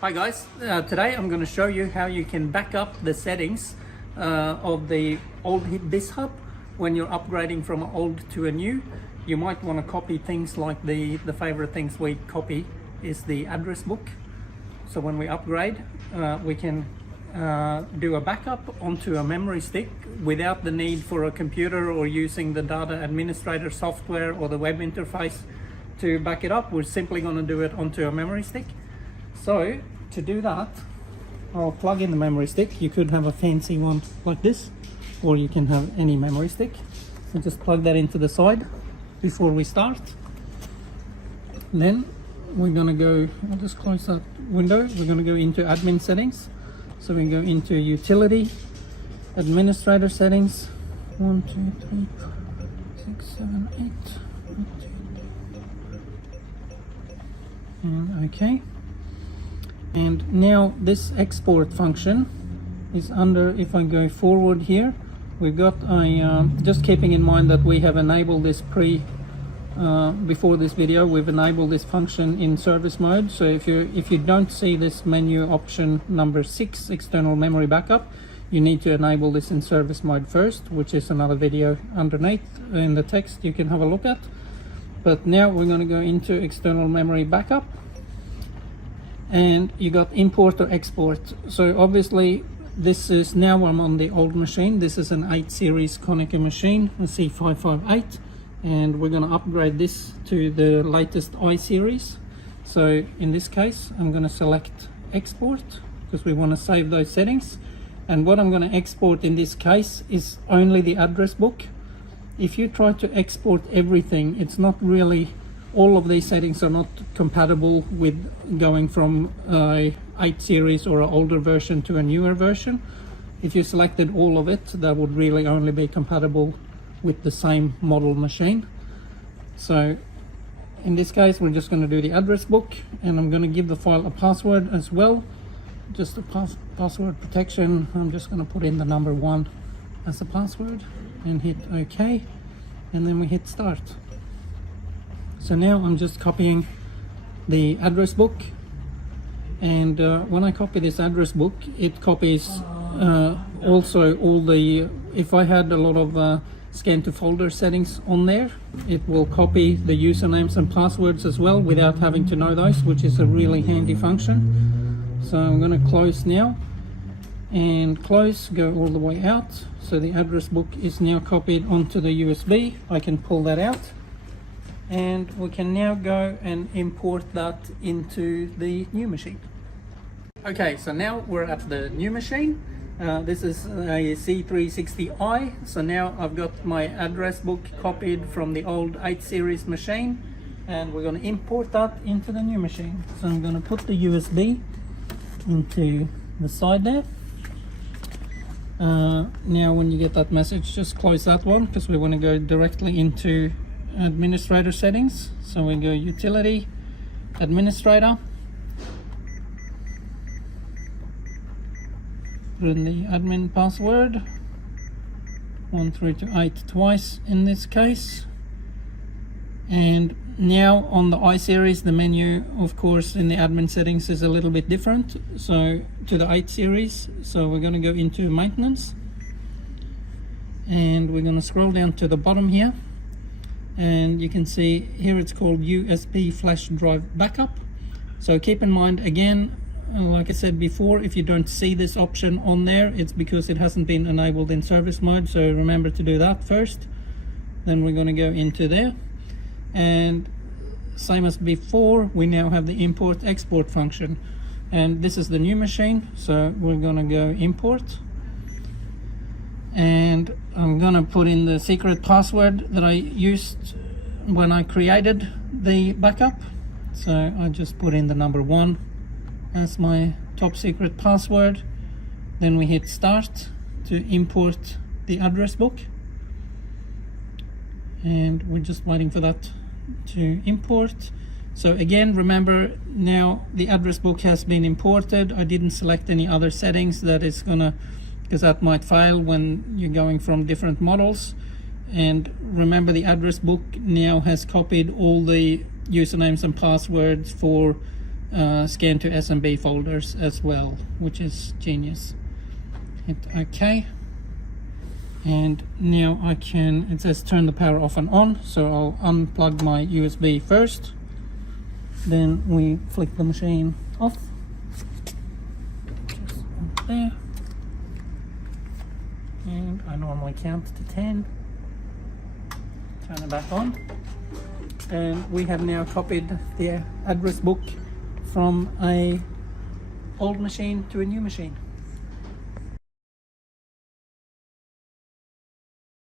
Hi guys, today I'm going to show you how you can back up the settings of the old BIS hub when you're upgrading from an old to a new. You might want to copy things like the favorite things we copy is the address book. So when we upgrade, we can do a backup onto a memory stick without the need for a computer or using the data administrator software or the web interface to back it up. We're simply going to do it onto a memory stick. So to do that, I'll plug in the memory stick. You could have a fancy one like this, or you can have any memory stick. So just plug that into the side before we start. Then we're gonna go, I'll just close that window. We're gonna go into admin settings. So we go into utility, administrator settings, 1, 2, 3, 6, 7, 8, and okay. And now this export function is under, if I go forward here, we've got a, just keeping in mind that we have enabled this before this video, we've enabled this function in service mode. So if you don't see this menu option number 6, external memory backup, you need to enable this in service mode first, which is another video underneath in the text you can have a look at. But now we're going to go into external memory backup. And you got import or export. So obviously this is, now I'm on the old machine. This is an 8 series Konica machine, a C558, and we're going to upgrade this to the latest I series. So in this case I'm going to select export because we want to save those settings. And what I'm going to export in this case is only the address book. If you try to export everything, it's not really, all of these settings are not compatible with going from a 8 series or an older version to a newer version. If you selected all of it, that would really only be compatible with the same model machine. So in this case we're just going to do the address book, and I'm going to give the file a password as well, just a password protection. I'm just going to put in the number 1 as a password and hit OK, and then we hit start. So now I'm just copying the address book, and when I copy this address book, it copies also all the, if I had a lot of scan to folder settings on there, it will copy the usernames and passwords as well without having to know those, which is a really handy function. So I'm going to close now and close, go all the way out. So the address book is now copied onto the USB. I can pull that out. And we can now go and import that into the new machine. Okay, so now we're at the new machine. This is a C360i. So now I've got my address book copied from the old 8 series machine, and we're going to import that into the new machine. So I'm going to put the USB into the side there. Now when you get that message, just close that one because we want to go directly into administrator settings. So we go utility, administrator, put in the admin password 132 twice in this case. And now on the I series, the menu of course in the admin settings is a little bit different, so to the 8 series. So we're going to go into maintenance, and we're going to scroll down to the bottom here. And you can see here it's called USB flash drive backup. So keep in mind again, like I said before, if you don't see this option on there, it's because it hasn't been enabled in service mode. So remember to do that first. Then we're going to go into there, and same as before, we now have the import export function, and this is the new machine. So we're going to go import, and I'm gonna put in the secret password that I used when I created the backup. So I just put in the number 1 as my top secret password. Then we hit start to import the address book, and we're just waiting for that to import. So again, remember now the address book has been imported. I didn't select any other settings that is gonna, because that might fail when you're going from different models. And remember the address book now has copied all the usernames and passwords for scan to SMB folders as well, which is genius. Hit OK, and now I can, it says turn the power off and on, so I'll unplug my USB first, then we flick the machine off, just there, and I normally count to 10, turn it back on, and we have now copied the address book from a old machine to a new machine.